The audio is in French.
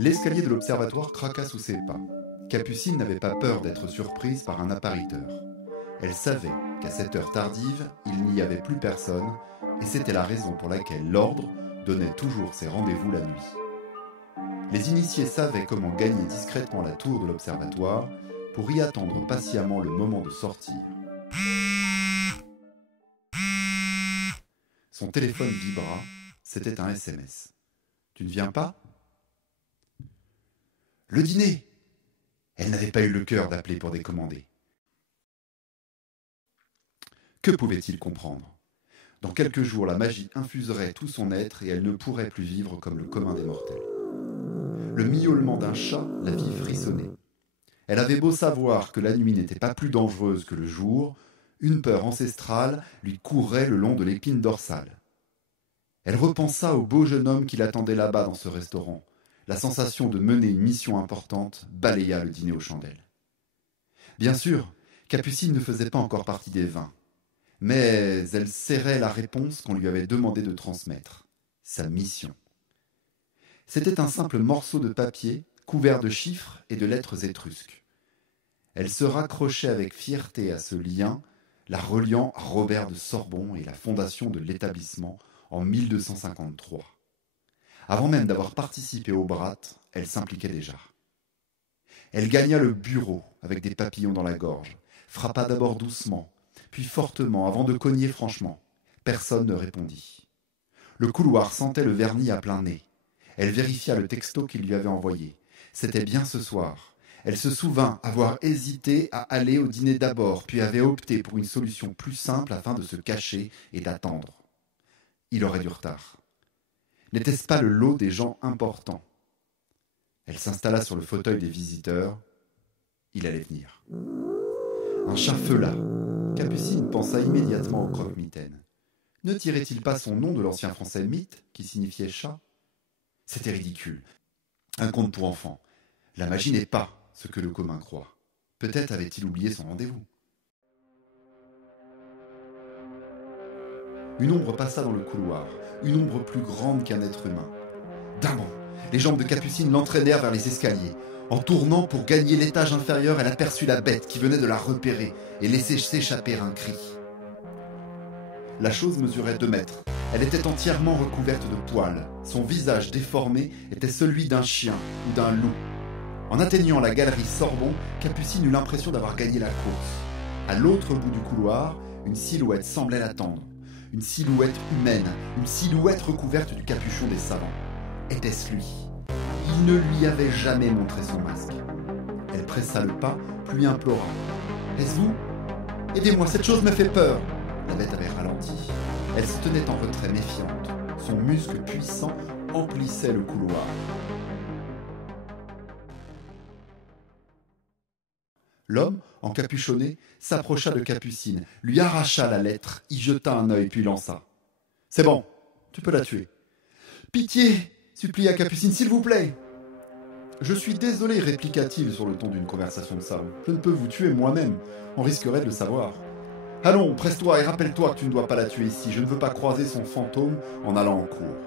L'escalier de l'observatoire craqua sous ses pas. Capucine n'avait pas peur d'être surprise par un appariteur. Elle savait qu'à cette heure tardive, il n'y avait plus personne, et c'était la raison pour laquelle l'ordre donnait toujours ses rendez-vous la nuit. Les initiés savaient comment gagner discrètement la tour de l'observatoire pour y attendre patiemment le moment de sortir. Son téléphone vibra, c'était un SMS. « Tu ne viens pas ?»« Le dîner !» Elle n'avait pas eu le cœur d'appeler pour décommander. Que pouvait-il comprendre ? Dans quelques jours, la magie infuserait tout son être et elle ne pourrait plus vivre comme le commun des mortels. Le miaulement d'un chat la fit frissonner. Elle avait beau savoir que la nuit n'était pas plus dangereuse que le jour, une peur ancestrale lui courait le long de l'épine dorsale. Elle repensa au beau jeune homme qui l'attendait là-bas dans ce restaurant. La sensation de mener une mission importante balaya le dîner aux chandelles. Bien sûr, Capucine ne faisait pas encore partie des 20, mais elle serrait la réponse qu'on lui avait demandé de transmettre, sa mission. C'était un simple morceau de papier couvert de chiffres et de lettres étrusques. Elle se raccrochait avec fierté à ce lien, la reliant à Robert de Sorbon et la fondation de l'établissement en 1253. Avant même d'avoir participé au Brat, elle s'impliquait déjà. Elle gagna le bureau avec des papillons dans la gorge, frappa d'abord doucement, puis fortement avant de cogner franchement. Personne ne répondit. Le couloir sentait le vernis à plein nez. Elle vérifia le texto qu'il lui avait envoyé. C'était bien ce soir. Elle se souvint avoir hésité à aller au dîner d'abord, puis avait opté pour une solution plus simple afin de se cacher et d'attendre. Il aurait du retard. N'était-ce pas le lot des gens importants ? Elle s'installa sur le fauteuil des visiteurs. Il allait venir. Un chat feula. Capucine pensa immédiatement au croque-mitaine. Ne tirait-il pas son nom de l'ancien français mythe, qui signifiait chat ? C'était ridicule. Un conte pour enfants. La magie n'est pas ce que le commun croit. Peut-être avait-il oublié son rendez-vous. Une ombre passa dans le couloir, une ombre plus grande qu'un être humain. D'un bond, les jambes de Capucine l'entraînèrent vers les escaliers. En tournant pour gagner l'étage inférieur, elle aperçut la bête qui venait de la repérer et laissait s'échapper un cri. La chose mesurait 2 mètres. Elle était entièrement recouverte de poils. Son visage déformé était celui d'un chien ou d'un loup. En atteignant la galerie Sorbon, Capucine eut l'impression d'avoir gagné la course. À l'autre bout du couloir, une silhouette semblait l'attendre. Une silhouette humaine, une silhouette recouverte du capuchon des savants. Était-ce lui ? Il ne lui avait jamais montré son masque. Elle pressa le pas, puis implora. « Est-ce vous ? Aidez-moi, cette chose me fait peur !» La bête avait ralenti. Elle se tenait en retrait méfiante. Son muscle puissant emplissait le couloir. L'homme, encapuchonné, s'approcha de Capucine, lui arracha la lettre, y jeta un œil puis lança. « C'est bon, tu peux la tuer. »« Pitié !» supplia Capucine, « s'il vous plaît !»« Je suis désolé, répliqua-t-il sur le ton d'une conversation de salon. Je ne peux vous tuer moi-même, on risquerait de le savoir. Allons, presse-toi et rappelle-toi que tu ne dois pas la tuer ici, je ne veux pas croiser son fantôme en allant en cours. »